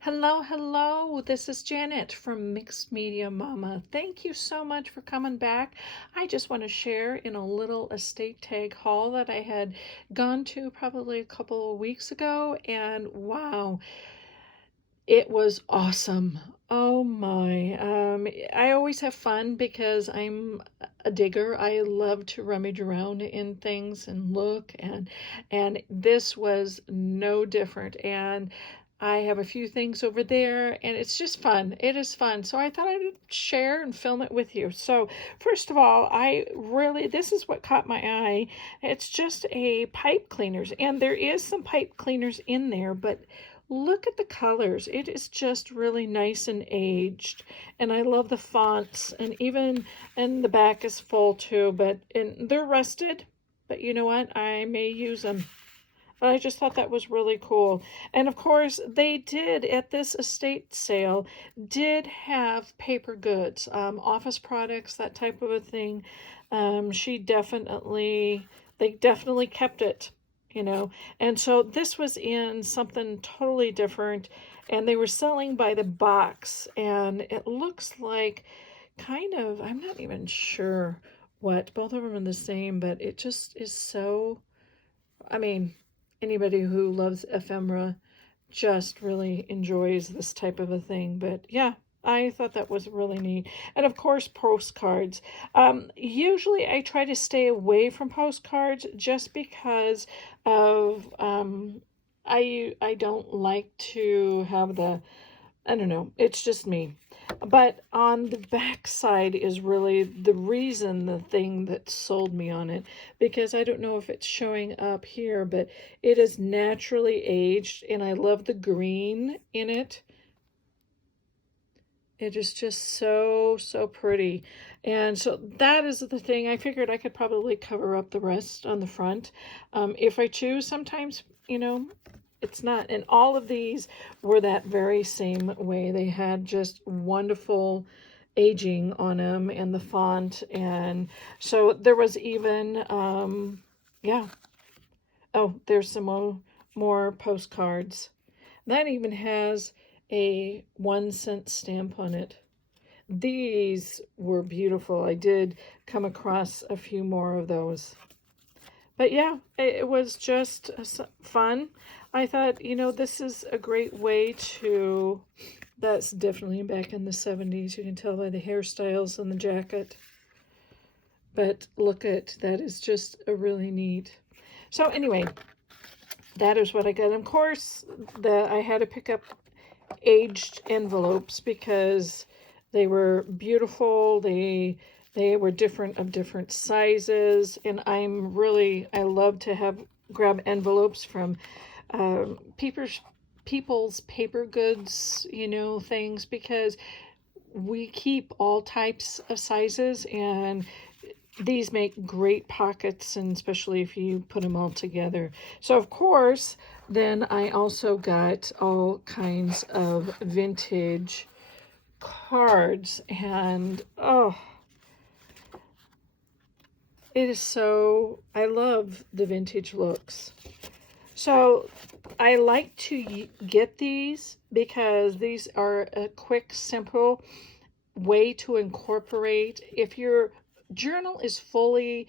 Hello, hello. This is Janet from Mixed Media Mama. Thank you so much for coming back. I just want to share in a little estate tag haul that I had gone to probably a couple of weeks ago, and wow, it was awesome. Oh my. I always have fun because I'm a digger. I love to rummage around in things and look and this was no different. And I have a few things over there and it's just fun. It is fun. So I thought I'd share and film it with you. So first of all, this is what caught my eye. It's just a pipe cleaners and there is some pipe cleaners in there, but look at the colors. It is just really nice and aged. And I love the fonts. And the back is full too. And they're rusted. But you know what? I may use them. But I just thought that was really cool. And of course, they did, at this estate sale, did have paper goods, office products, that type of a thing. They definitely kept it. And so this was in something totally different, and they were selling by the box, and it looks like I'm not even sure what, both of them are the same, but it just is so, I mean, anybody who loves ephemera just really enjoys this type of a thing. But yeah, I thought that was really neat. And of course, postcards. Usually I try to stay away from postcards just because of I don't like to have I don't know, it's just me. But on the back side is really the thing that sold me on it, because I don't know if it's showing up here, but it is naturally aged, and I love the green in it. It is just so, so pretty. And so that is the thing. I figured I could probably cover up the rest on the front. If I choose, sometimes, it's not. And all of these were that very same way. They had just wonderful aging on them and the font. And so there was even, yeah. Oh, there's some more postcards. That even has a 1 cent stamp on it. These were beautiful. I did come across a few more of those. But yeah, it was just fun. I thought, this is a great way that's definitely back in the 70s. You can tell by the hairstyles and the jacket. But that is just a really neat. So anyway, that is what I got. And of course, I had to pick up aged envelopes because they were beautiful. They were different sizes, and I love to grab envelopes from people's paper goods, things, because we keep all types of sizes, and these make great pockets, and especially if you put them all together. So of course, then I also got all kinds of vintage cards, and I love the vintage looks. So I like to get these because these are a quick, simple way to incorporate. If your journal is fully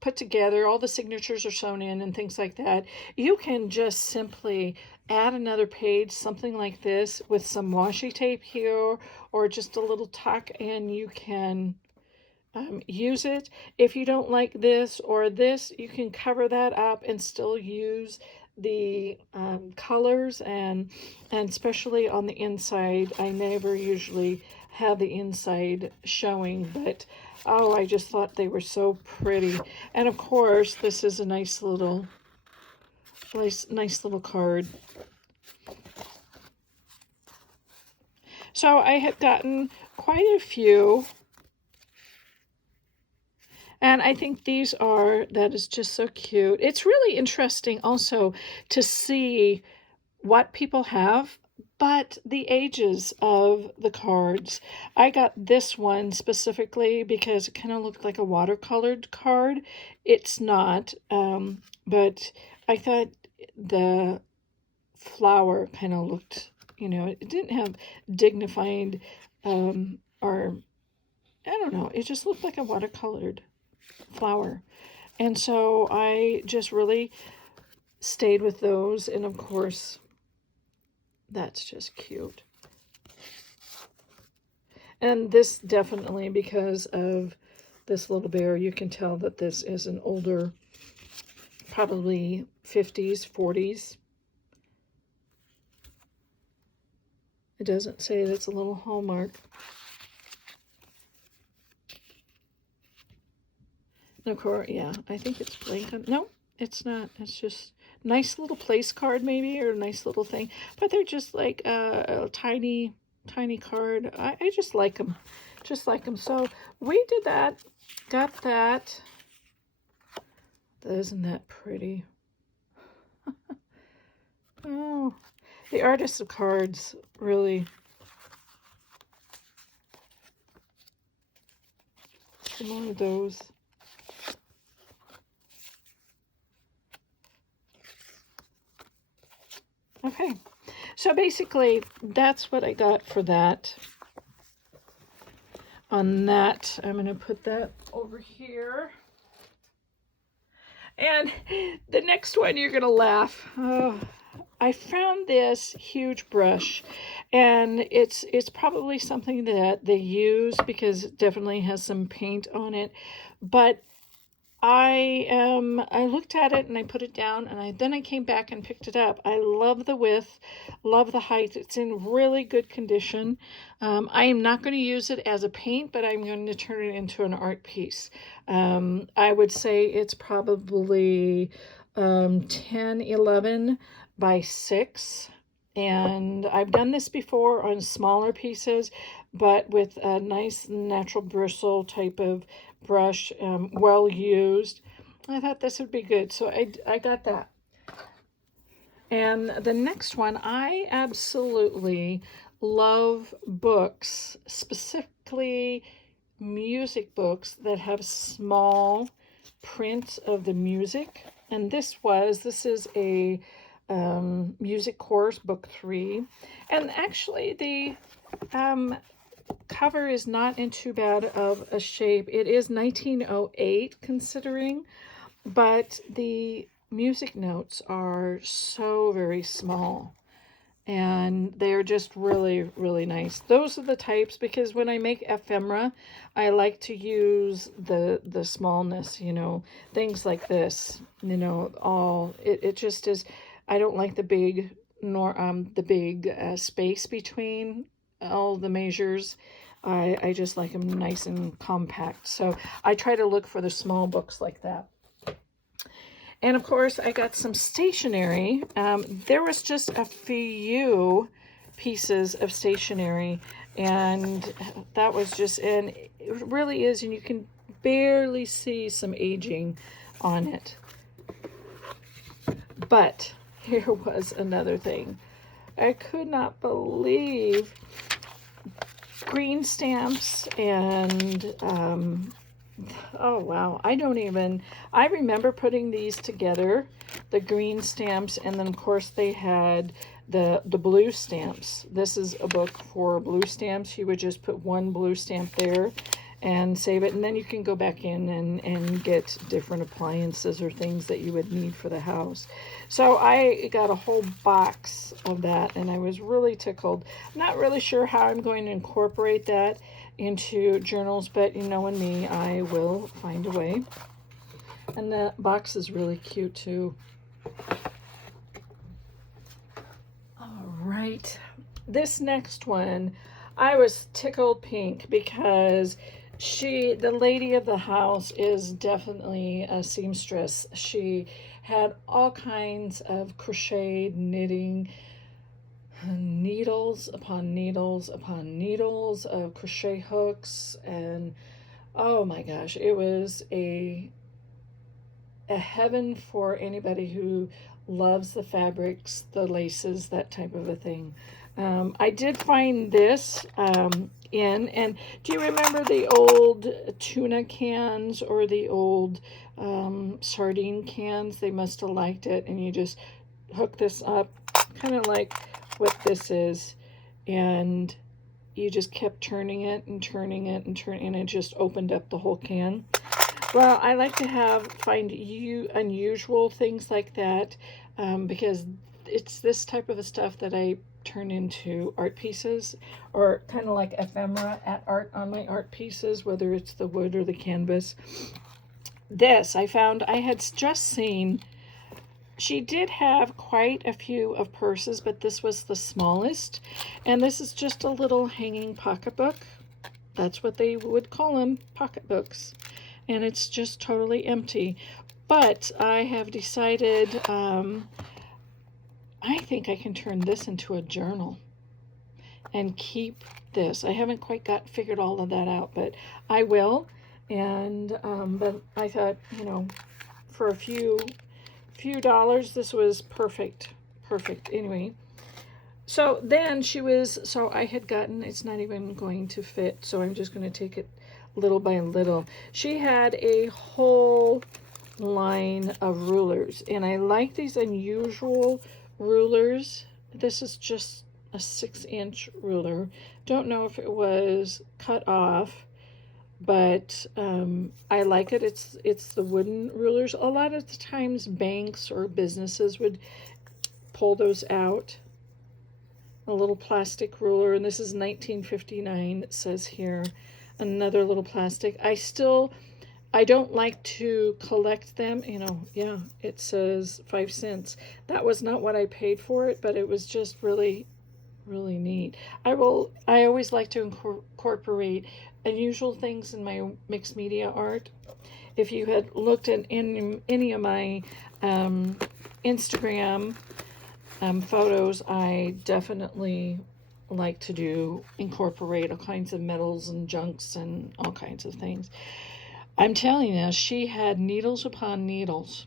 put together, all the signatures are sewn in and things like that, you can just simply add another page, something like this, with some washi tape here or just a little tuck, and you can use it. If you don't like this or this, you can cover that up and still use the colors, and especially on the inside. I never usually have the inside showing, but I just thought they were so pretty. And of course, this is a nice little card. So I had gotten quite a few, and I think that is just so cute. It's really interesting also to see what people have, but the ages of the cards. I got this one specifically because it kind of looked like a watercolored card. It's not, but I thought flower kind of looked, you know, it didn't have dignified, or I don't know, it just looked like a watercolored flower. And so I just really stayed with those. And of course, that's just cute. And this definitely, because of this little bear, you can tell that this is an older, probably 50s, 40s. It doesn't say that's a little Hallmark. And of course, yeah, I think it's blank. No, it's not. It's just nice little place card maybe, or a nice little thing. But they're just like a tiny, tiny card. I just like them. Just like them. So we did that. Got that. Isn't that pretty? Oh, the artist of cards, really. Some more of those. Okay, so basically that's what I got for that. On that, I'm going to put that over here. And the next one, you're going to laugh. Oh, I found this huge brush, and it's probably something that they use because it definitely has some paint on it. But I looked at it and I put it down, and then I came back and picked it up. I love the width, love the height. It's in really good condition. I am not going to use it as a paint, but I'm going to turn it into an art piece. I would say it's probably 10, 11 by 6. And I've done this before on smaller pieces, but with a nice natural bristle type of brush, well used. I thought this would be good, so I got that. And the next one, I absolutely love books, specifically music books that have small prints of the music. And this is a music course, book 3. And actually the cover is not in too bad of a shape. It is 1908 considering, but the music notes are so very small, and they're just really, really nice. Those are the types, because when I make ephemera, I like to use the smallness, you know, things like this, you know, it just is. I don't like the big space between all the measures. I just like them nice and compact. So I try to look for the small books like that. And of course, I got some stationery. There was just a few pieces of stationery, and that was just, and it really is, and you can barely see some aging on it. But here was another thing. I could not believe green stamps and oh wow, I remember putting these together, the green stamps, and then of course they had the blue stamps. This is a book for blue stamps. You would just put one blue stamp there and save it, and then you can go back in and get different appliances or things that you would need for the house. So I got a whole box of that, and I was really tickled. I'm not really sure how I'm going to incorporate that into journals, but you know, in me, I will find a way. And that box is really cute too. All right, this next one, I was tickled pink because the lady of the house is definitely a seamstress. She had all kinds of crocheted knitting, needles upon needles upon needles of crochet hooks, and oh my gosh, it was a heaven for anybody who loves the fabrics, the laces, that type of a thing. I did find this and do you remember the old tuna cans or the old sardine cans? They must have liked it, and you just hook this up, kind of like what this is. And you just kept turning it and turning it and turning, and it just opened up the whole can. Well, I like to find unusual things like that, because it's this type of stuff that I turn into art pieces, or kind of like ephemera at art on my art pieces, whether it's the wood or the canvas. This I found, I had just seen. She did have quite a few of purses, but this was the smallest. And this is just a little hanging pocketbook. That's what they would call them, pocketbooks. And it's just totally empty. But I have decided, I think I can turn this into a journal and keep this. I haven't quite figured all of that out, but I will. And but I thought, you know, for a few dollars, this was perfect. Anyway, so then so I had gotten, it's not even going to fit, so I'm just going to take it little by little. She had a whole line of rulers, and I like these unusual rulers. This is just a 6-inch ruler. Don't know if it was cut off, but I like it. It's the wooden rulers. A lot of the times banks or businesses would pull those out. A little plastic ruler, and this is 1959, it says here. Another little plastic. I don't like to collect them, you know. Yeah, it says 5 cents. That was not what I paid for it, but it was just really neat. I always like to incorporate unusual things in my mixed media art. If you had looked at any of my Instagram photos, I definitely like to incorporate all kinds of metals and junks and all kinds of things. I'm telling you, she had needles upon needles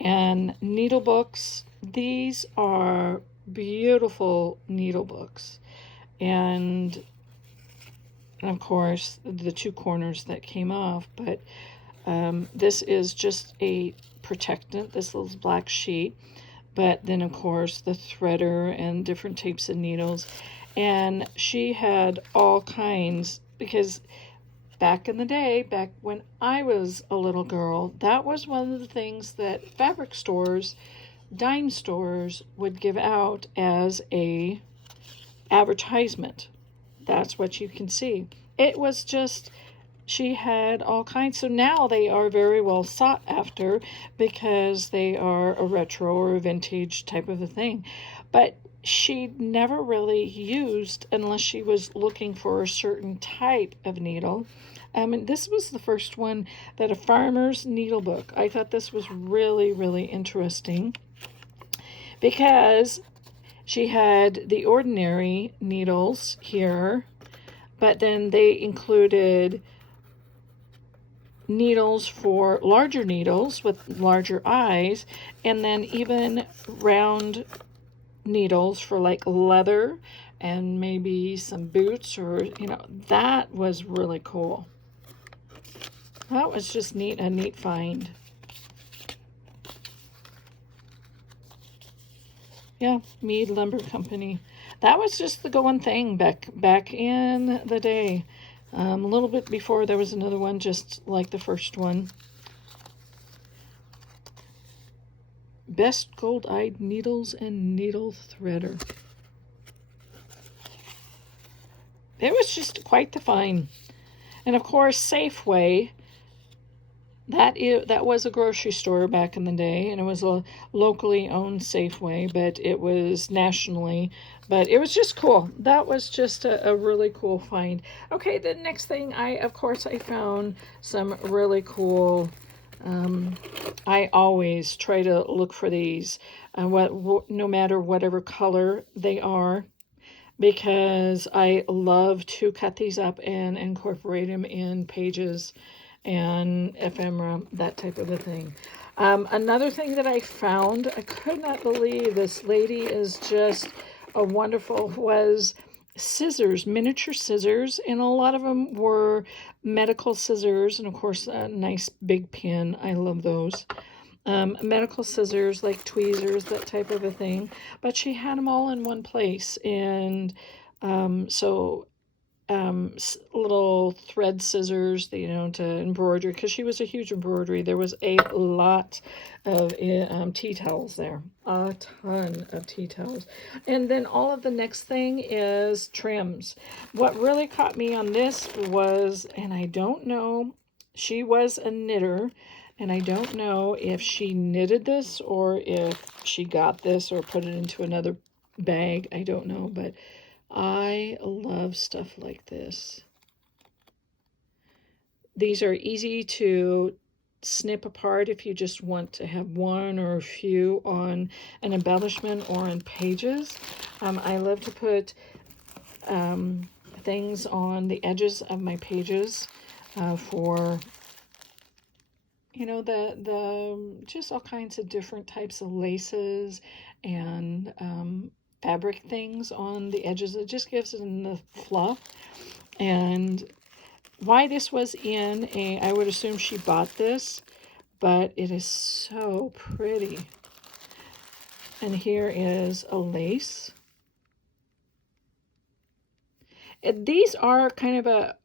and needle books. These are beautiful needle books, and of course the 2 corners that came off, but this is just a protectant, this little black sheet. But then of course the threader and different types of needles. And she had all kinds, because back in the day, back when I was a little girl, that was one of the things that fabric stores, dime stores, would give out as a advertisement. That's what you can see. It was just, she had all kinds. So now they are very well sought after because they are a retro or a vintage type of a thing. But she never really used, unless she was looking for a certain type of needle. And this was the first one, that a farmer's needle book. I thought this was really interesting, because she had the ordinary needles here, but then they included needles for larger needles with larger eyes, and then even round needles for like leather and maybe some boots, or, you know, that was really cool. That was just neat, a neat find. Yeah, Mead Lumber Company. That was just the going thing back in the day. A little bit before, there was another one just like the first one. Best Gold-Eyed Needles and Needle Threader. It was just quite the find. And of course, Safeway. That was a grocery store back in the day, and it was a locally owned Safeway, but it was nationally. But it was just cool. That was just a really cool find. Okay, the next thing, I found some really cool. I always try to look for these, no matter whatever color they are, because I love to cut these up and incorporate them in pages and ephemera, that type of a thing. Another thing that I found, I could not believe, this lady is just a wonderful, was scissors, miniature scissors, and a lot of them were medical scissors, and of course a nice big pin. I love those. medical scissors, like tweezers, that type of a thing. But she had them all in one place. And so little thread scissors, you know, to embroider, because she was a huge embroidery. There was a lot of tea towels there, a ton of tea towels. And then all of the next thing is trims. What really caught me on this was, and I don't know, she was a knitter, and I don't know if she knitted this or if she got this or put it into another bag. I don't know, but I love stuff like this. These are easy to snip apart if you just want to have one or a few on an embellishment or on pages. I love to put things on the edges of my pages for, you know, the just all kinds of different types of laces and fabric things on the edges. It just gives it the fluff. And why this was in a, I would assume she bought this, but it is so pretty. And here is a lace. These are kind of a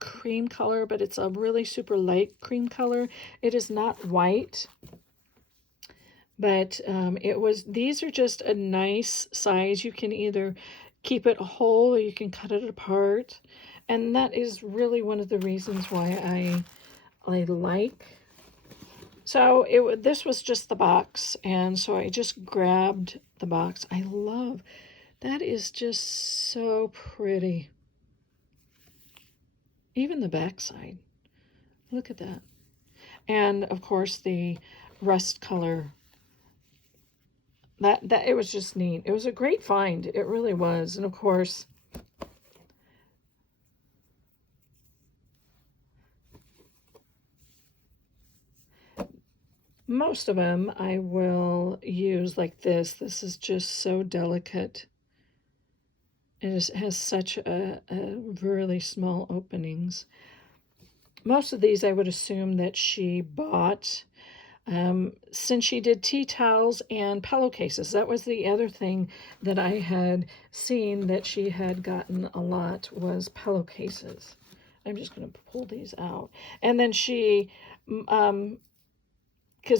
cream color, but it's a really super light cream color. It is not white, but these are just a nice size. You can either keep it whole or you can cut it apart. And that is really one of the reasons why I like. So this was just the box, and so I just grabbed the box. I love, that is just so pretty. Even the back side. Look at that. And of course the rust color. That it was just neat. It was a great find. It really was. And of course, most of them I will use like this. This is just so delicate. It has such a really small openings. Most of these I would assume that she bought. Since she did tea towels and pillowcases. That was the other thing that I had seen that she had gotten a lot, was pillowcases. I'm just going to pull these out. And then she, because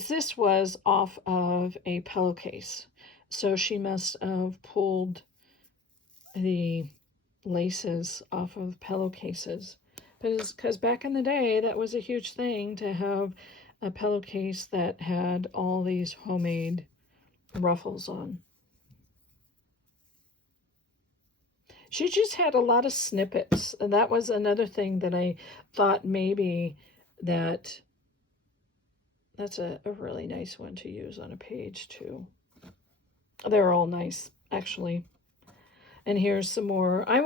this was off of a pillowcase, so she must have pulled the laces off of pillowcases. Because back in the day, that was a huge thing to have a pillowcase that had all these homemade ruffles on. She just had a lot of snippets, and that was another thing that I thought maybe that's a really nice one to use on a page too. They're all nice, actually. And here's some more. I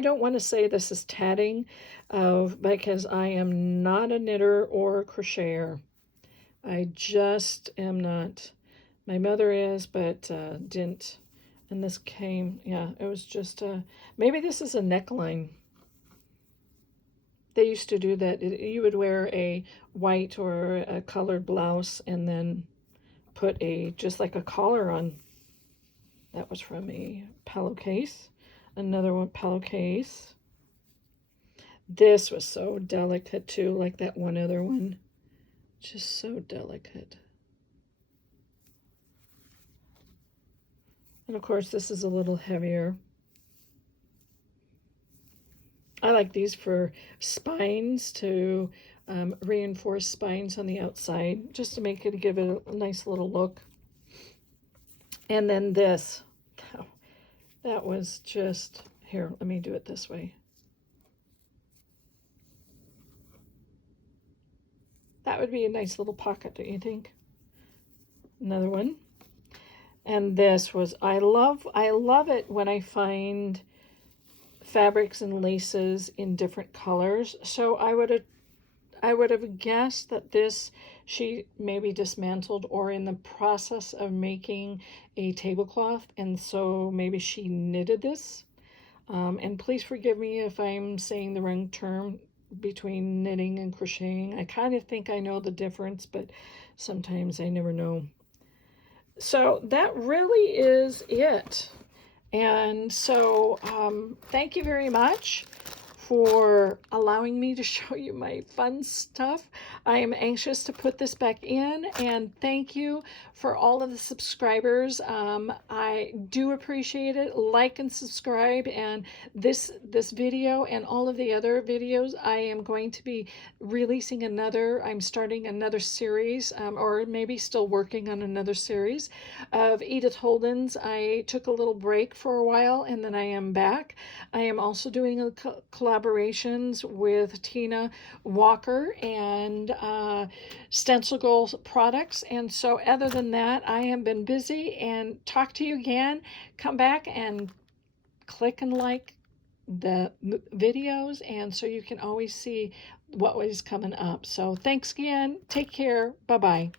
don't want to say this is tatting, because I am not a knitter or a crocheter. I just am not. My mother is, but didn't. And this came, yeah, it was just, maybe this is a neckline. They used to do that. You would wear a white or a colored blouse and then put just like a collar on. That was from a pillowcase. Another one, pillowcase. This was so delicate too, like that one other one. Just so delicate. And of course, this is a little heavier. I like these for spines, to reinforce spines on the outside, just to give it a nice little look. And then this, that was just, here, let me do it this way. That would be a nice little pocket, don't you think? Another one. And this was, I love it when I find fabrics and laces in different colors. So I would have guessed that this, she maybe dismantled or in the process of making a tablecloth, and so maybe she knitted this. And please forgive me if I'm saying the wrong term. between knitting and crocheting. I kind of think I know the difference, but sometimes I never know. So that really is it. And so thank you very much for allowing me to show you my fun stuff. I am anxious to put this back in, and thank you for all of the subscribers. I do appreciate it. Like and subscribe, and this video and all of the other videos, I am going to be releasing I'm starting another series, or maybe still working on another series of Edith Holden's. I took a little break for a while, and then I am back. I am also doing a collaborations with Tina Walker and Stencil Girl products. And so other than that, I have been busy, and talk to you again. Come back and click and like the videos, and so you can always see what is coming up. So thanks again. Take care. Bye-bye.